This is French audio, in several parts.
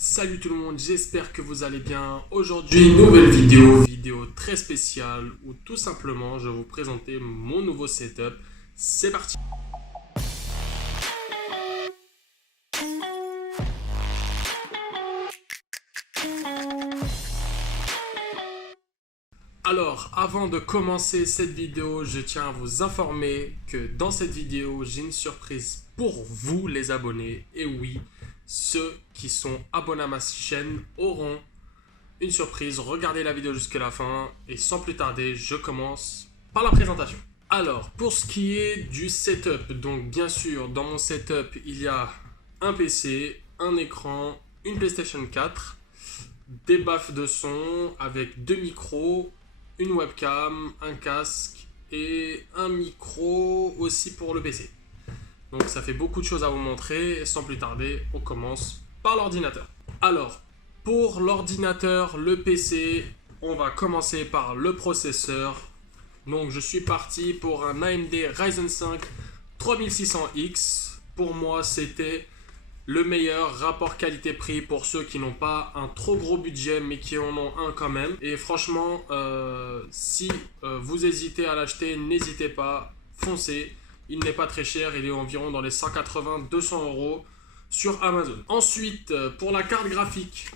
Salut tout le monde, j'espère que vous allez bien. Aujourd'hui, nouvelle vidéo très spéciale où tout simplement je vais vous présenter mon nouveau setup. C'est parti. Alors, avant de commencer cette vidéo, je tiens à vous informer que dans cette vidéo, j'ai une surprise pour vous les abonnés. Et oui, ceux qui sont abonnés à ma chaîne auront une surprise. Regardez la vidéo jusqu'à la fin et sans plus tarder, je commence par la présentation. Alors, pour ce qui est du setup, donc bien sûr, dans mon setup, il y a un PC, un écran, une PlayStation 4, des baffes de son avec deux micros, une webcam, un casque et un micro aussi pour le PC. Donc ça fait beaucoup de choses à vous montrer. Sans plus tarder, on commence par l'ordinateur. Alors, pour l'ordinateur, le PC, on va commencer par le processeur. Donc je suis parti pour un AMD Ryzen 5 3600X. Pour moi, c'était le meilleur rapport qualité-prix pour ceux qui n'ont pas un trop gros budget mais qui en ont un quand même. Et franchement, si vous hésitez à l'acheter, n'hésitez pas, foncez. Il n'est pas très cher, il est environ dans les 180-200 euros sur Amazon. Ensuite, pour la carte graphique,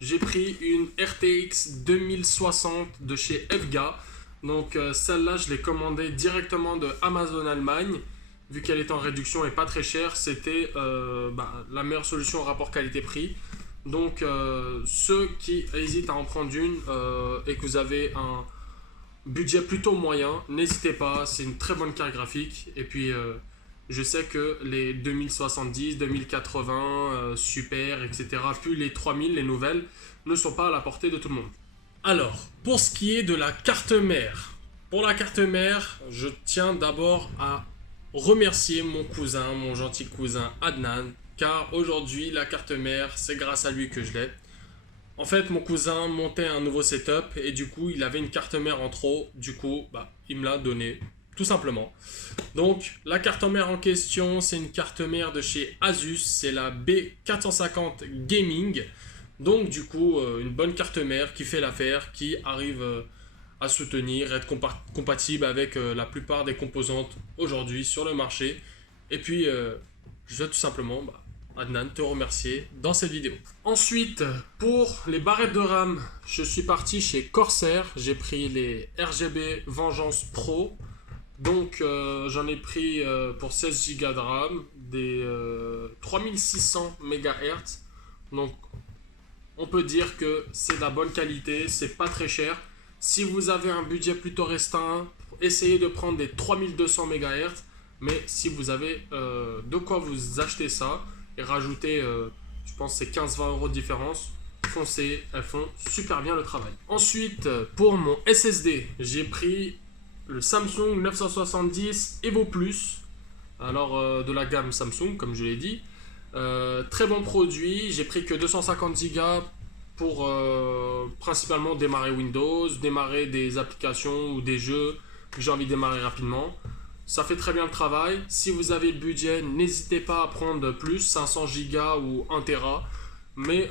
j'ai pris une RTX 2060 de chez FGA. Donc celle-là, je l'ai commandée directement de Amazon Allemagne. Vu qu'elle est en réduction et pas très chère, c'était la meilleure solution rapport qualité-prix. Donc ceux qui hésitent à en prendre une et que vous avez un budget plutôt moyen, n'hésitez pas, c'est une très bonne carte graphique. Et puis je sais que les 2070, 2080, super, etc., puis les 3000, les nouvelles, ne sont pas à la portée de tout le monde. Alors, pour ce qui est de la carte mère, pour la carte mère, je tiens d'abord à remercier mon cousin, mon gentil cousin Adnan, car aujourd'hui la carte mère, c'est grâce à lui que je l'ai. En fait, mon cousin montait un nouveau setup et du coup, il avait une carte mère en trop. Du coup, il me l'a donnée, tout simplement. Donc, la carte mère en question, c'est une carte mère de chez Asus. C'est la B450 Gaming. Donc, du coup, une bonne carte mère qui fait l'affaire, qui arrive à soutenir, être compatible avec la plupart des composantes aujourd'hui sur le marché. Et puis, je veux tout simplement Adnan, te remercier dans cette vidéo. Ensuite, pour les barrettes de RAM, je suis parti chez Corsair. J'ai pris les RGB Vengeance Pro. Donc, j'en ai pris pour 16 Go de RAM, des 3600 MHz. Donc, on peut dire que c'est de la bonne qualité, c'est pas très cher. Si vous avez un budget plutôt restreint, essayez de prendre des 3200 MHz. Mais si vous avez de quoi vous acheter ça, et rajouter, je pense, c'est 15-20 euros de différence. Foncez, elles font super bien le travail. Ensuite, pour mon SSD, j'ai pris le Samsung 970 Evo Plus. Alors, de la gamme Samsung, comme je l'ai dit. Très bon produit. J'ai pris que 250 Go pour principalement démarrer Windows, démarrer des applications ou des jeux que j'ai envie de démarrer rapidement. Ça fait très bien le travail. Si vous avez le budget, n'hésitez pas à prendre plus, 500 Go ou 1 Tera. Mais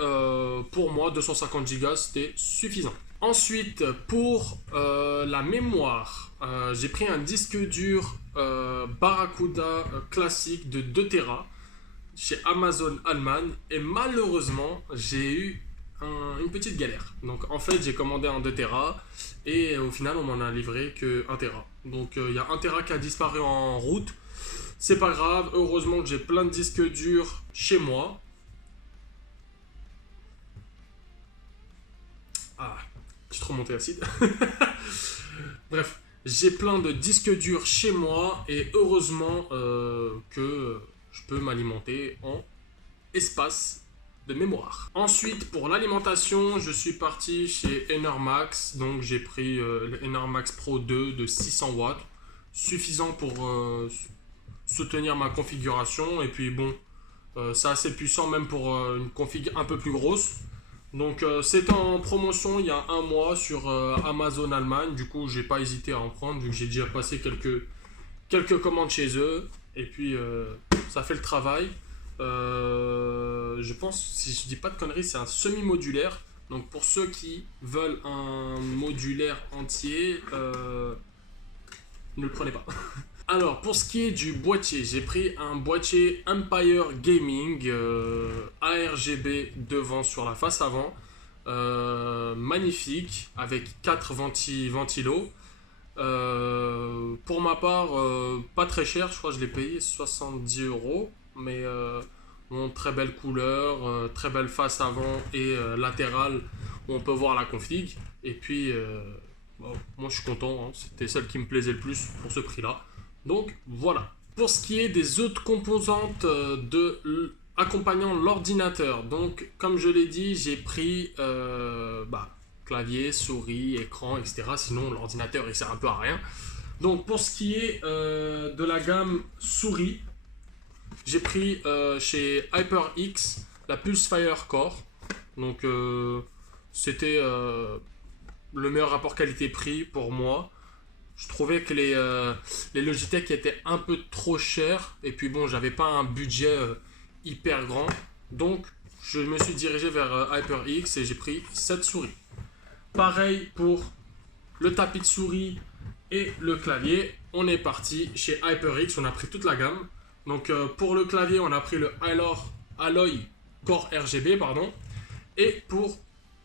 pour moi, 250 Go, c'était suffisant. Ensuite, pour la mémoire, j'ai pris un disque dur Barracuda classique de 2 Tera chez Amazon Allemagne. Et malheureusement, j'ai eu une petite galère. Donc en fait, j'ai commandé un 2 Tera et au final, on m'en a livré que 1 Tera. Donc il y a 1 Tera qui a disparu en route. C'est pas grave, heureusement que j'ai plein de disques durs chez moi. Ah, j'ai trop monté acide. Bref, j'ai plein de disques durs chez moi et heureusement que je peux m'alimenter en espace de mémoire. Ensuite, pour l'alimentation, je suis parti chez Enermax. Donc j'ai pris le Enermax Pro 2 de 600 watts, suffisant pour soutenir ma configuration. Et puis bon, c'est assez puissant même pour une config un peu plus grosse. Donc c'était en promotion il y a un mois sur Amazon Allemagne. Du coup, j'ai pas hésité à en prendre vu que j'ai déjà passé quelques commandes chez eux. Et puis ça fait le travail. Je pense, si je dis pas de conneries, c'est un semi-modulaire. Donc pour ceux qui veulent un modulaire entier, ne le prenez pas. Alors pour ce qui est du boîtier, j'ai pris un boîtier Empire Gaming ARGB devant sur la face avant. Magnifique avec 4 ventilos. Pour ma part, pas très cher, je crois que je l'ai payé 70 euros, mais bon, très belle couleur, très belle face avant et latérale où on peut voir la config. Et puis, bon, moi je suis content, hein, c'était celle qui me plaisait le plus pour ce prix-là. Donc voilà. Pour ce qui est des autres composantes accompagnant l'ordinateur, donc comme je l'ai dit, j'ai pris clavier, souris, écran, etc. Sinon l'ordinateur il sert un peu à rien. Donc pour ce qui est de la gamme souris, j'ai pris chez HyperX la Pulsefire Core. Donc c'était le meilleur rapport qualité-prix pour moi. Je trouvais que les Logitech étaient un peu trop chers. Et puis bon, j'avais pas un budget hyper grand. Donc je me suis dirigé vers HyperX et j'ai pris cette souris. Pareil pour le tapis de souris et le clavier. On est parti chez HyperX, on a pris toute la gamme. Donc pour le clavier, on a pris le Alloy Core RGB, pardon. Et pour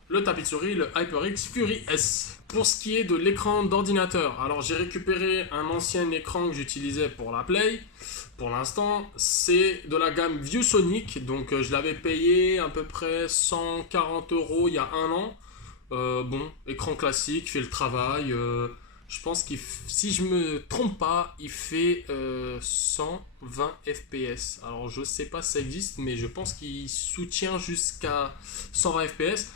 le tapis de souris, le HyperX Fury S. Pour ce qui est de l'écran d'ordinateur, alors j'ai récupéré un ancien écran que j'utilisais pour la Play. Pour l'instant, c'est de la gamme ViewSonic. Donc je l'avais payé à peu près 140 euros il y a un an. Bon, écran classique, fait le travail. Je pense si je me trompe pas, il fait 120 fps. Alors je sais pas si ça existe, mais je pense qu'il soutient jusqu'à 120 fps.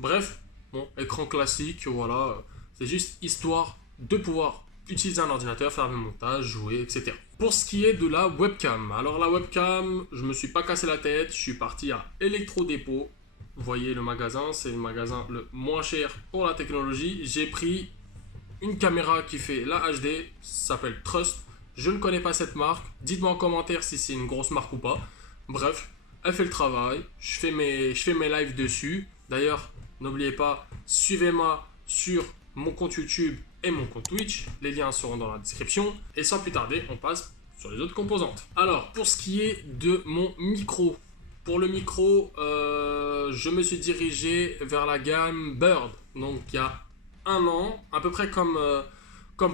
Bref, bon, écran classique, voilà. C'est juste histoire de pouvoir utiliser un ordinateur, faire le montage, jouer, etc. Pour ce qui est de la webcam, alors la webcam, je me suis pas cassé la tête, je suis parti à Electrodépôt. Vous voyez le magasin, c'est le magasin le moins cher pour la technologie. J'ai pris une caméra qui fait la HD, ça s'appelle Trust. Je ne connais pas cette marque. Dites-moi en commentaire si c'est une grosse marque ou pas. Bref, elle fait le travail. Je fais mes lives dessus. D'ailleurs, n'oubliez pas, suivez-moi sur mon compte YouTube et mon compte Twitch. Les liens seront dans la description. Et sans plus tarder, on passe sur les autres composantes. Alors, pour ce qui est de mon micro. Pour le micro, je me suis dirigé vers la gamme Bird. Donc, il y a un an, à peu près comme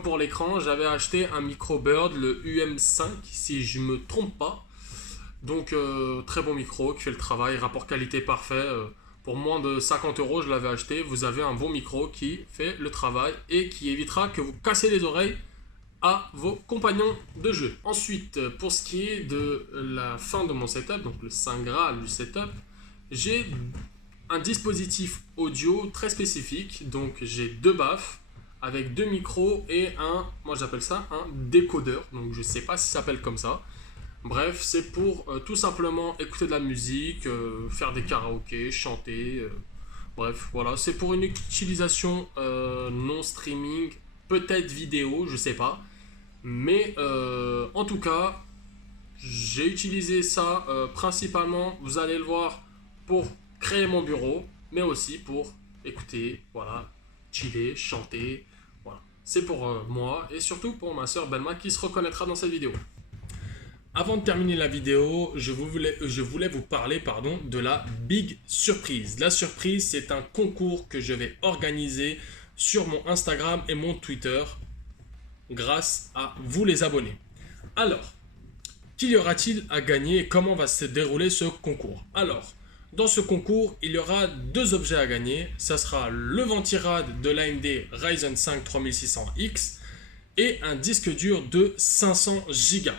pour l'écran, j'avais acheté un micro Bird, le UM5, si je me trompe pas. Donc, très bon micro qui fait le travail, rapport qualité parfait. Pour moins de 50 euros, je l'avais acheté. Vous avez un bon micro qui fait le travail et qui évitera que vous cassez les oreilles à vos compagnons de jeu. Ensuite, pour ce qui est de la fin de mon setup, donc le Saint Graal du setup, j'ai un dispositif audio très spécifique. Donc j'ai deux baffes avec deux micros et moi j'appelle ça un décodeur. Donc je sais pas si ça s'appelle comme ça. Bref, c'est pour tout simplement écouter de la musique, faire des karaokés, chanter. Bref, voilà, c'est pour une utilisation non streaming, peut-être vidéo, je sais pas. Mais en tout cas, j'ai utilisé ça principalement, vous allez le voir, pour créer mon bureau, mais aussi pour écouter, voilà, chiller, chanter. Voilà. C'est pour moi et surtout pour ma soeur Belma qui se reconnaîtra dans cette vidéo. Avant de terminer la vidéo, je voulais vous parler de la Big Surprise. La surprise, c'est un concours que je vais organiser sur mon Instagram et mon Twitter grâce à vous les abonnés. Alors, qu'y aura-t-il à gagner et comment va se dérouler ce concours? Alors, dans ce concours, il y aura deux objets à gagner. Ça sera le Ventirad de l'AMD Ryzen 5 3600X et un disque dur de 500 Go.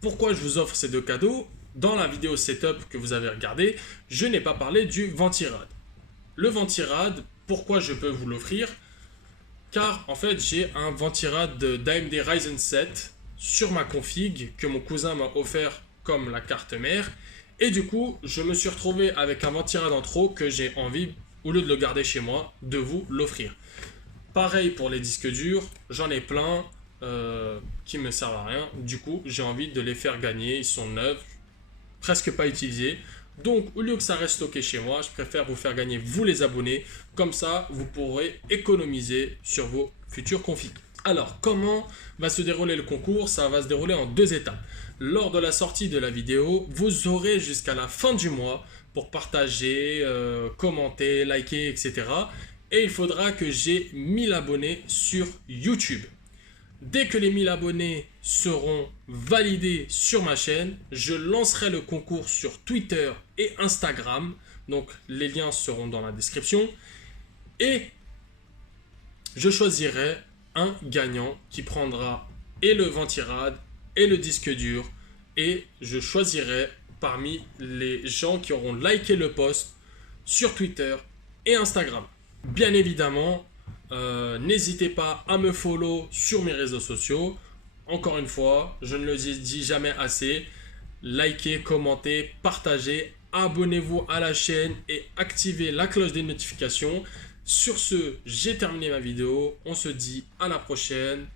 Pourquoi je vous offre ces deux cadeaux? Dans la vidéo setup que vous avez regardée, je n'ai pas parlé du Ventirad. Le Ventirad, pourquoi je peux vous l'offrir? Car en fait, j'ai un Ventirad d'AMD Ryzen 7 sur ma config que mon cousin m'a offert comme la carte mère. Et du coup, je me suis retrouvé avec un Ventirad en trop que j'ai envie, au lieu de le garder chez moi, de vous l'offrir. Pareil pour les disques durs, j'en ai plein qui me servent à rien. Du coup, j'ai envie de les faire gagner. Ils sont neufs. presque pas utilisé. Donc, au lieu que ça reste stocké chez moi, je préfère vous faire gagner vous les abonnés. Comme ça, vous pourrez économiser sur vos futurs configs. Alors, comment va se dérouler le concours? Ça va se dérouler en 2 étapes. Lors de la sortie de la vidéo, vous aurez jusqu'à la fin du mois pour partager, commenter, liker, etc. Et il faudra que j'ai 1000 abonnés sur YouTube. Dès que les 1000 abonnés seront validés sur ma chaîne, je lancerai le concours sur Twitter et Instagram. Donc les liens seront dans la description. Et je choisirai un gagnant qui prendra et le Ventirad et le disque dur. Et je choisirai parmi les gens qui auront liké le post sur Twitter et Instagram. Bien évidemment, n'hésitez pas à me follow sur mes réseaux sociaux. Encore une fois, je ne le dis jamais assez. Likez, commentez, partagez, abonnez-vous à la chaîne et activez la cloche des notifications. Sur ce, j'ai terminé ma vidéo. On se dit à la prochaine.